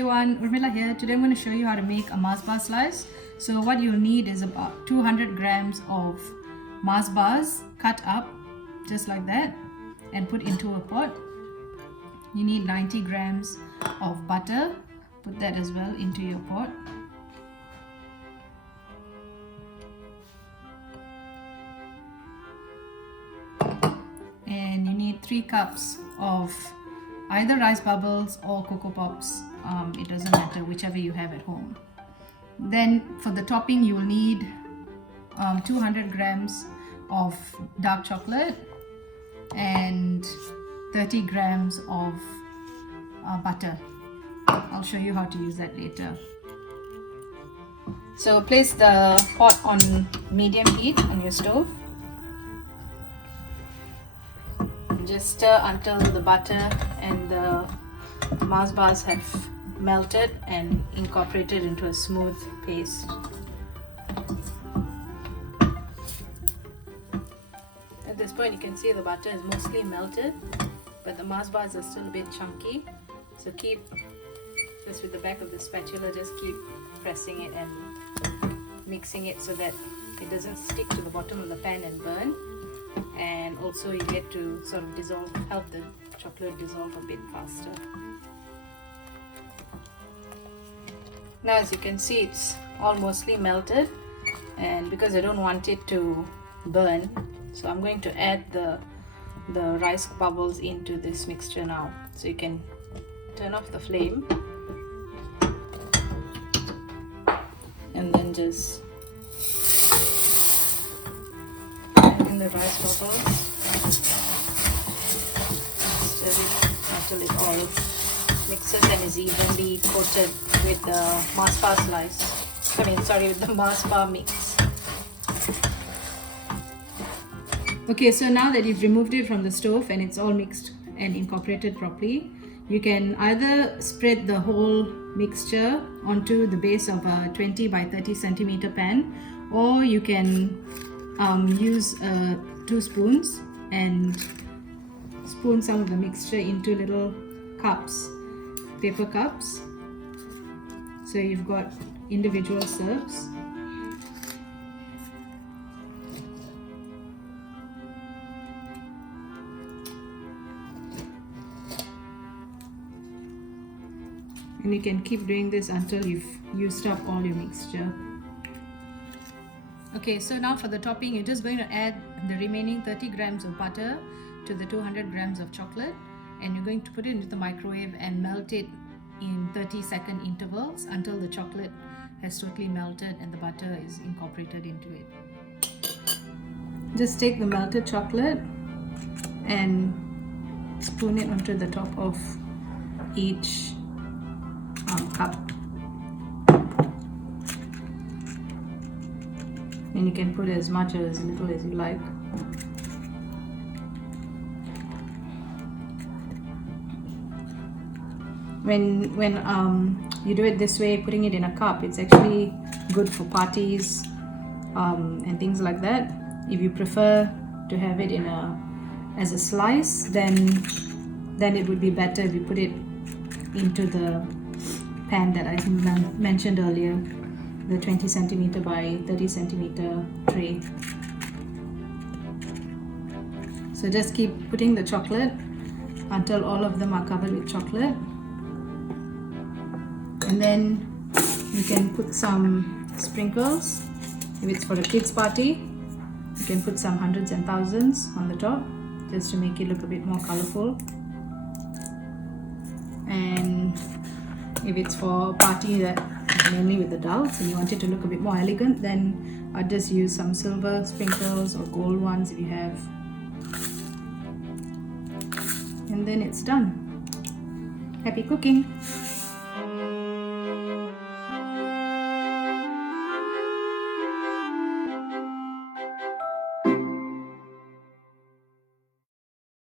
everyone, Urmila here. Today I'm going to show you how to make a Mars bar slice. So what you'll need is about 200 grams of Mars bars cut up just like that and put into a pot. You need 90 grams of butter. Put that as well into your pot. And you need 3 cups of either rice bubbles or Cocoa Pops. It doesn't matter, whichever you have at home. Then for the topping you will need 200 grams of dark chocolate and 30 grams of butter. I'll show you how to use that later. So place the pot on medium heat on your stove. Just stir until the butter and the Mars bars have melted and incorporated into a smooth paste. At this point you can see the butter is mostly melted, but the Mars bars are still a bit chunky. So keep, just with the back of the spatula, just keep pressing it and mixing it so that it doesn't stick to the bottom of the pan and burn. And also you get to sort of dissolve, help the chocolate dissolve a bit faster. Now as you can see, it's all mostly melted, and because I don't want it to burn, so I'm going to add the rice bubbles into this mixture now. So you can turn off the flame and then just the rice bubbles, stir it until it all mixes and is evenly coated with the Mars bar slice. With the Mars bar mix. Okay, so now that you've removed it from the stove and it's all mixed and incorporated properly, you can either spread the whole mixture onto the base of a 20 by 30 centimeter pan, or you can use 2 spoons and spoon some of the mixture into little cups, paper cups, so you've got individual serves. And you can keep doing this until you've used up all your mixture. Okay, so now for the topping, you're just going to add the remaining 30 grams of butter to the 200 grams of chocolate, and you're going to put it into the microwave and melt it in 30-second intervals until the chocolate has totally melted and the butter is incorporated into it. Just take the melted chocolate and spoon it onto the top of each cup. And you can put as much or as little as you like. When you do it this way, putting it in a cup, it's actually good for parties and things like that. If you prefer to have it as a slice, then it would be better if you put it into the pan that I mentioned earlier, the 20 centimeter by 30 centimeter tray. So just keep putting the chocolate until all of them are covered with chocolate, and then you can put some sprinkles. If it's for a kids party, you can put some hundreds and thousands on the top just to make it look a bit more colorful. And if it's for a party that mainly with adults and you want it to look a bit more elegant, then I'd just use some silver sprinkles or gold ones if you have. And then it's done. Happy cooking!